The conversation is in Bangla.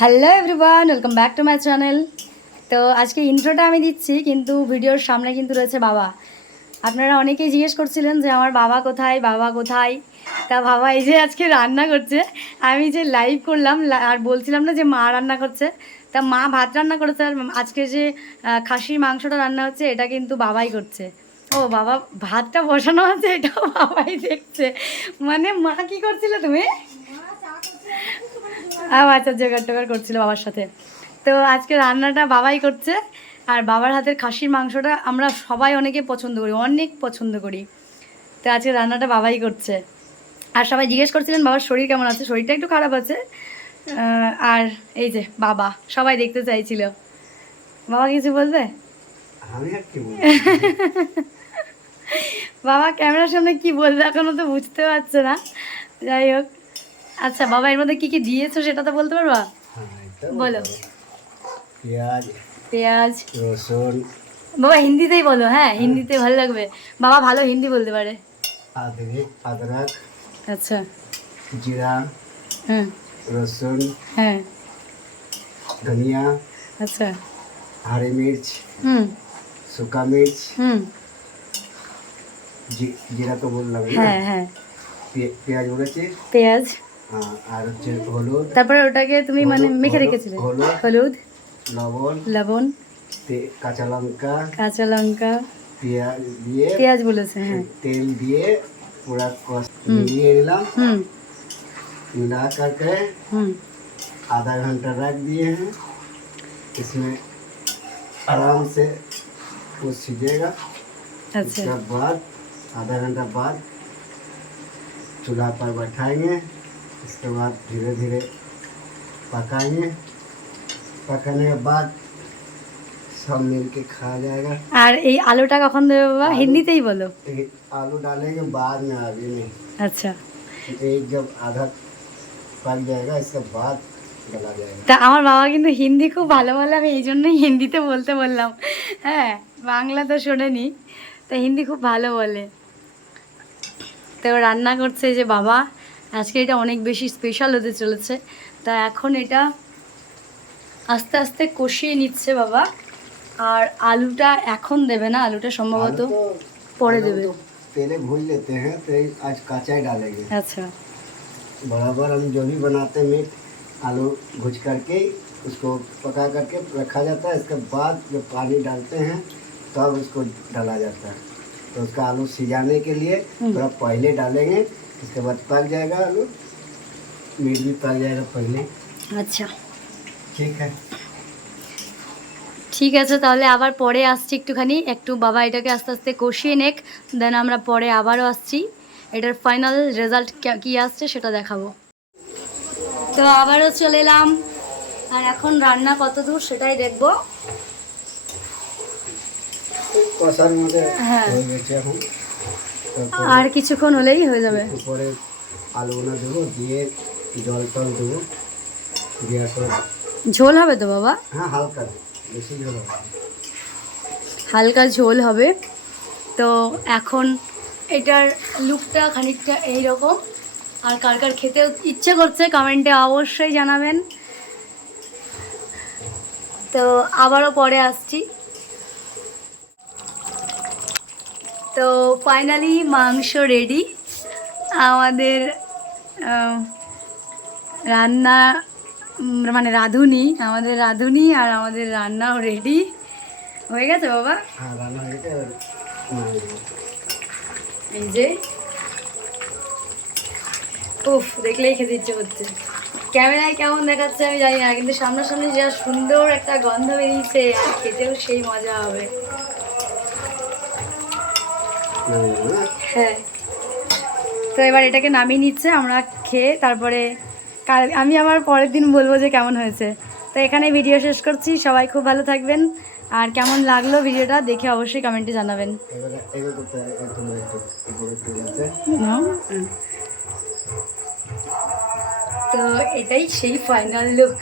Hello everyone welcome back to my channel তো আজকে ইন্ট্রোটা আমি দিচ্ছি, কিন্তু ভিডিওর সামনে কিন্তু রয়েছে বাবা। আপনারা অনেকেই জিজ্ঞেস করছিলেন যে আমার বাবা কোথায় বাবা কোথায়? তা বাবা এই যে আজকে রান্না করছে। আমি যে লাইভ করলাম আর বলছিলাম না যে মা রান্না করছে। তা মা ভাত রান্না করেছে, আর আজকে যে খাসির মাংসটা রান্না হচ্ছে, এটা কিন্তু বাবাই করছে। ও বাবা, ভাতটা বসানো আছে, এটাও বাবাই দেখছে। মানে মা কি করছিলে তুমি? আচ্ছা জোগাড় টোগাড় করছিল বাবার সাথে। তো আজকে রান্নাটা বাবাই করছে আর বাবার হাতের খাসির মাংসটা আমরা সবাই অনেকে পছন্দ করি অনেক পছন্দ করি। তো আজকে রান্নাটা বাবাই করছে। আর সবাই জিজ্ঞেস করছিলেন বাবার শরীর কেমন আছে? শরীরটা একটু খারাপ আছে। আর এই যে বাবা সবাই দেখতে চাইছিল। বাবা কিছু বলবে? বাবা ক্যামেরার সামনে কি বলবে এখনও তো বুঝতে পারছে না। যাই হোক। আচ্ছা বাবা এর মধ্যে কি কি দিয়েছো সেটা তো বলতে পারবা হ্যাঁ এটা বলো পেঁয়াজ পেঁয়াজ রসুন বাবা হিন্দিতেই বলো হ্যাঁ হিন্দিতে ভালো লাগবে বাবা ভালো হিন্দি বলতে পারে अदरक अदरक আচ্ছা जीरा হুম लहसुन হ্যাঁ धनिया আচ্ছা हरी मिर्च হুম सूखा मिर्च হুম जी, जीरा तो বললাম না হ্যাঁ হ্যাঁ পে- পেঁয়াজ বলেছি পেঁয়াজ হ্যাঁ, আর হচ্ছে হলুদ তারপরে ওটাকে তুমি মানে হলুদ, মেখে হলুদ, রেখেছিলে হলুদ। হলুদ লবণ লবণ তে- কাঁচা লঙ্কা কাঁচা লঙ্কা পেঁয়াজ দিয়ে পেঁয়াজ বলেছে হ্যাঁ तेल दिए पूरा कस मिलिए निलाम হুম मिला करके হুম आधा घंटा रख दिए हैं इसमें आराम से वो सीजेगा আচ্ছা उसके बाद आधा घंटा बाद चूल्हा पर बैठाएंगे इसके बाद धीरे धीरे पकाएंगे पकाने के बाद सब मिल के खाया जाएगा আর এই আলুটা কখন দেবে বাবা আলু- হিন্দিতেই বলো ये आलू डालेंगे बाद में अभी नहीं আচ্ছা एक जब आधा पक जाएगा इसके बाद डाला जाएगा তা আমার বাবা কিন্তু হিন্দি খুব ভালো বলে আমি এই জন্যই হিন্দিতে বলতে বললাম হ্যাঁ বাংলা তো শোনেনি তা হিন্দি খুব ভালো বলে তো রান্না করছে যে বাবা আজকে এটা অনেক বেশি স্পেশাল হতে চলেছে তা এখন এটা আস্তে আস্তে কষিয়ে নিচ্ছে বাবা আর আলুটা এখন দেবে না আলুটা সম্ভবত आलू तो পরে आलू দেবে तो पहले भून लेते हैं तो ये आज काचा ही डालेंगे আচ্ছা बराबर हम जो भी बनाते हैं मीट आलू भुज करके उसको पका करके रखा जाता है इसके बाद जब पानी डालते हैं तब उसको डाला जाता है तो उसका आलू सिजाने के लिए हम्म। थोड़ा पहले डालेंगे इसके बाद पक जाएगा आलू मीट भी पक जाएगा पहले আচ্ছা ठीक है ঠিক আছে তাহলে আবার পরে আসছি একটুখানি একটু বাবা এটাকে আস্তে আস্তে কষিয়ে নেক দেন আমরা পরে আবারও আসছি এটার ফাইনাল রেজাল্ট কি আসছে সেটা দেখাবো তো আবারও চলে এলাম আর এখন রান্না কত দূর সেটাই দেখবো কষার মধ্যে হ্যাঁ। আর কিছুক্ষণ হলেই হয়ে যাবে। উপরে আলুগুলো দেবো দিয়ে জল টল দেবো। দেওয়ার পর ঝোল হবে তো বাবা? হ্যাঁ হালকা বেশি জল হবে হালকা ঝোল হবে। তো এখন এটার লুকটা খানিকটা এই রকম। আর কার কার খেতে ইচ্ছে করছে কমেন্টে অবশ্যই জানাবেন। তো আবারও পরে আসছি। তো ফাইনালি মাংস রেডি আমাদের রান্না মানে রাঁধুনি আমাদের রাঁধুনি আর আমাদের রান্নাও রেডি হয়ে গেছে বাবা? হ্যাঁ। এই যে। উফ দেখলেই খেতে ইচ্ছে করছে। ক্যামেরায় কেমন দেখাচ্ছে আমি জানি না কিন্তু সামনাসামনি যা সুন্দর একটা গন্ধ বেরিয়েছে আর খেতেও সেই মজা হবে। হ্যাঁ? তো এবার এটাকে নামিয়ে নিচ্ছে, আমরা খেয়ে তারপরে আমি আমার পরের দিন বলব যে কেমন হয়েছে। তো এখানে ভিডিও শেষ করছি, সবাই খুব ভালো থাকবেন। আর কেমন লাগল ভিডিওটা দেখে অবশ্যই কমেন্টে জানাবেন। তো এটাই সেই ফাইনাল লুক